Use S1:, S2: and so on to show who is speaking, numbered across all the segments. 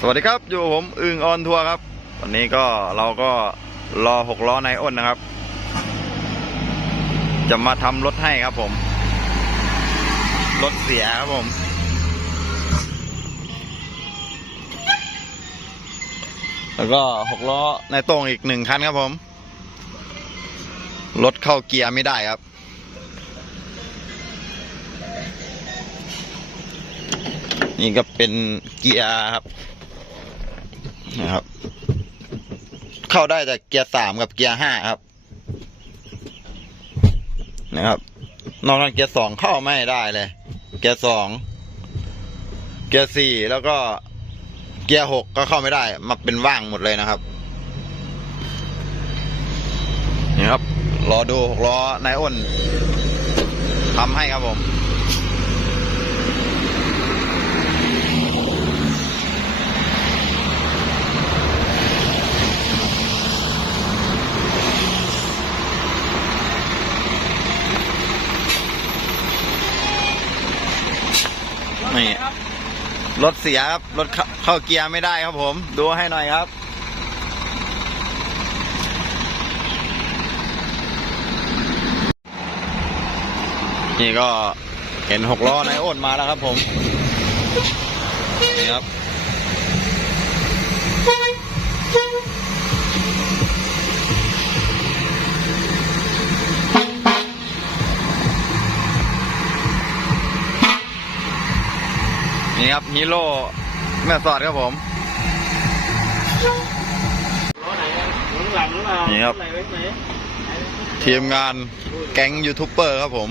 S1: สวัสดีครับ อยู่ผมอึงออนทัวร์ครับ วันนี้ก็เราก็รอหกล้อในอ้นนะครับ จะมาทำรถให้ครับผม รถเสียครับผมแล้วก็หกล้อในตรงอีกหนึ่งคันครับผม รถเข้าเกียร์ไม่ได้ครับ นี่ก็เป็นเกียร์ครับ นะครับ เข้าได้แต่เกียร์สามกับเกียร์ห้าครับ นะครับนอกนั้นเกียร์สองเข้าไม่ได้เลย เกียร์สองเกียร์สี่แล้วก็เกียร์หกก็เข้าไม่ได้ มาเป็นว่างหมดเลยนะครับนี่ครับ รอดูหกล้อนายอ้นทำให้ครับผม นี่ รถเสียครับ รถเข้าเกียร์ไม่ได้ครับผม ดูให้หน่อยครับ นี่ก็เห็นหกล้อในโอนมาแล้วครับผม นี่ครับ นี่ครับฮีโร่แม่สอดครับผม
S2: ล้อไหนอะล้อหลังหรือเปล่า
S1: นี่ครับ
S2: ไว้ไหน
S1: ทีมงานแก๊งยูทูบเบอร์ครับผม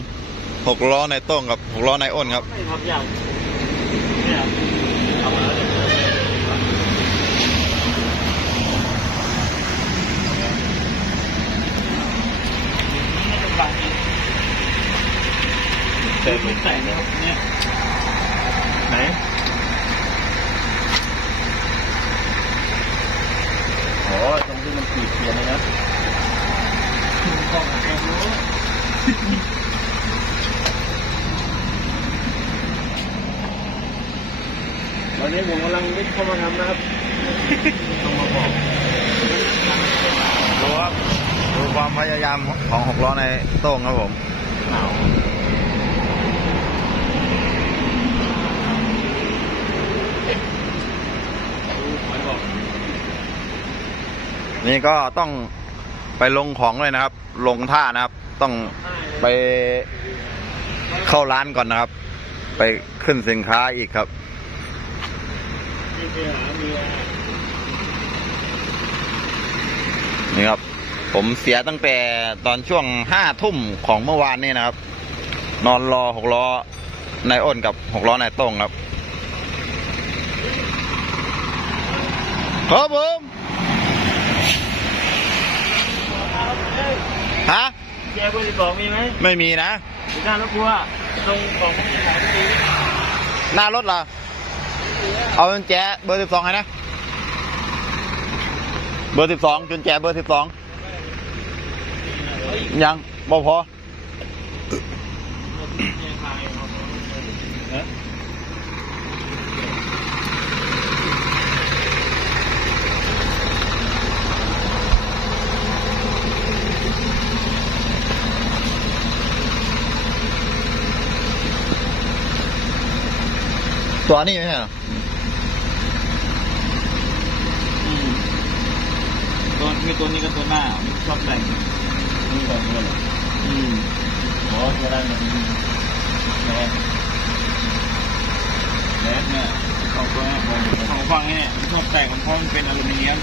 S1: หกล้อในโต้งกับหกล้อในอ้นครับ
S2: ไม่ทำอย่างเนี่ยเอามาแล้วเนี่ยเติมไม่ใส่เนี่ยเนี่ยไหนโอ้ยตรงที่มันขีดเขียนเลยนะกล้องแกรู้ ตอนนี้ผมกำลังวิ่งเข้ามาทำนะครับ ต้องมาบอก
S1: ดูครับดูความพยายามของหกล้อในโต้งครับผม
S2: หนาว
S1: นี่ก็ต้องไปลงของเลยนะครับ ลงท่านะครับ ต้องไปเข้าร้านก่อนนะครับ ไปขึ้นสินค้าอีกครับ นี่ครับ ผมเสียตั้งแต่ตอนช่วงห้าทุ่มของเมื่อวานนี่นะครับ นอนรอหกล้อในอ้นกับหกล้อในโต้งครับครับผมฮะ
S2: แกเบอร์สิบสองมีไหม
S1: ไม่มีนะ
S2: อยู่ด้านรถครัวตรงกล่องของขายที
S1: หน้ารถเหรอ เอากุญแจเบอร์สิบสองไงนะ เบอร์สิบสองกุญแจเบอร์สิบสองยังบ่พอ ตัวนี้ไม่ใช่เหรอ
S2: ตัวมีตัวนี้กับตัวหน้าชอบแต่งนี่ก่อนนี่ก่ออืมโอ้จะได้แบบนี้แดดแดดเนี่ยของตัวนี้ของฟังเนี่ยชอบแต่งมันเพราะมันเป็นอลูมิเนียม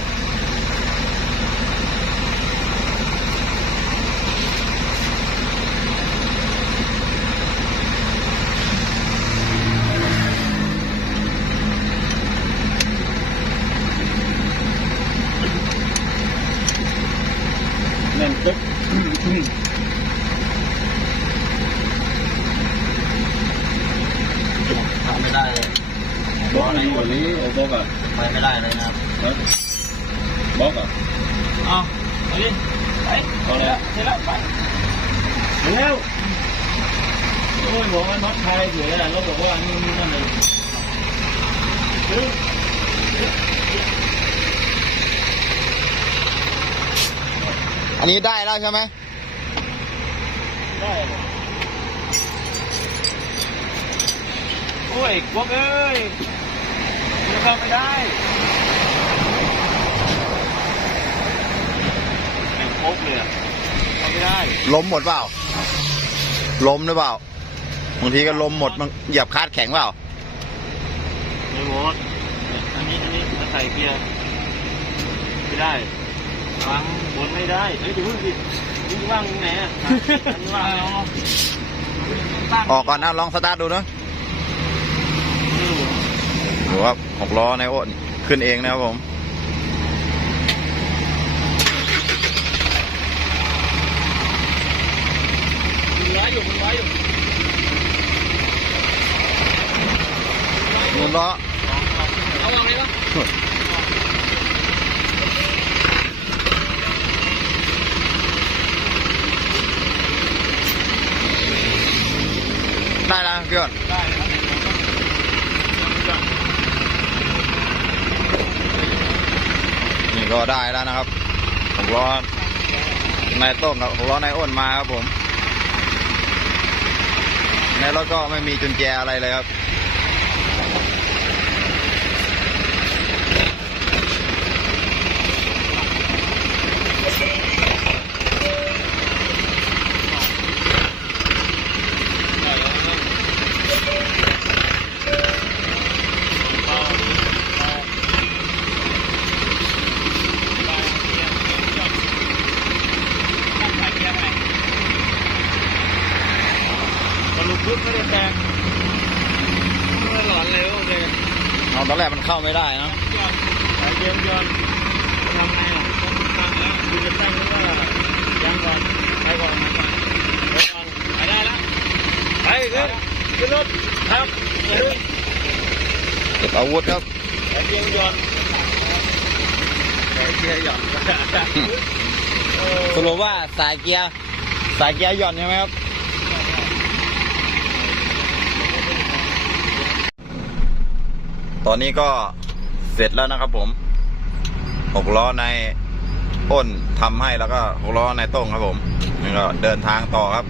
S1: ไ่ไปไม่ได้เลยนะครับ
S2: บล็อกอะเอาไปไปเอาเลยเสร็จแล้วไปแล้วโอ้ยบอกว่าน็อตไทยอยู่แล้วรถบอกว่านี่นี่นั่นเลย
S1: อันนี้ได้แล้วใช่ไหม
S2: ได้โอ้ยกวกเอ้ย เข้าไม่ได้แม่งพกเลยอะเข้าไม่ได้
S1: ล้มหมดเปล่า ล้มหรือเปล่า บางทีก็ล้มหมดมันเหยียบคาดแข็งเปล่า
S2: ไม่หมดเนี่ยอันนี้อันนี้มาใส่เกียร์ไม่ได้วางบนไม่ได้เอ้ยเดี๋ยวพึ่งสิมึงว่างตรงไหนอะอันนี้ว่างแล้วตั้ง
S1: ออกก่อนนะลองสตาร์ทดูนะหรือ ว่าหกล้อในโอ้นขึ้นเองนะครับผม
S2: มันไว้อยู่มันไว้อยู่
S1: หมุนล้อ
S2: เอาวางเลยปะ
S1: ได้แล้วพี่อ้น
S2: ได้ครับ
S1: นี่ ก็ได้แล้วนะครับหกล้อนายต้มกับหกล้อนายอ้นมาครับผมในรถก็ไม่มีจุนแจอะไรเลยครับ
S2: ได้แล้วครับเอาเอาเอาเกียร์ตั้งใส่เกียร์ใหม่สรุปปุ๊บไม่ได้แปลงไม่หลอนเร็วเลย
S1: เอาตอนแรกมันเข้าไม่ได้นะ
S2: ยอนไอเดียมยอนทำไงอะต้องตั้งนะคุณจะตั้งหรือว่ายังก่อนไปก่อนไปก่อนไปก่อนไปได้แล้วไปขึ้นขึ้นรถครับเฮ้ย
S1: เก็บอาวุธครับ
S2: ไอเดียมยอนไอเดียมยอน
S1: สรุปว่าสายเกียร์สายเกียร์หย่อนใช่ไหมครับ ตอนนี้ก็เสร็จแล้วนะครับผมหกล้อในอ้นทำให้แล้วก็หกล้อในต้งครับผมนี่ก็เดินทางต่อครับ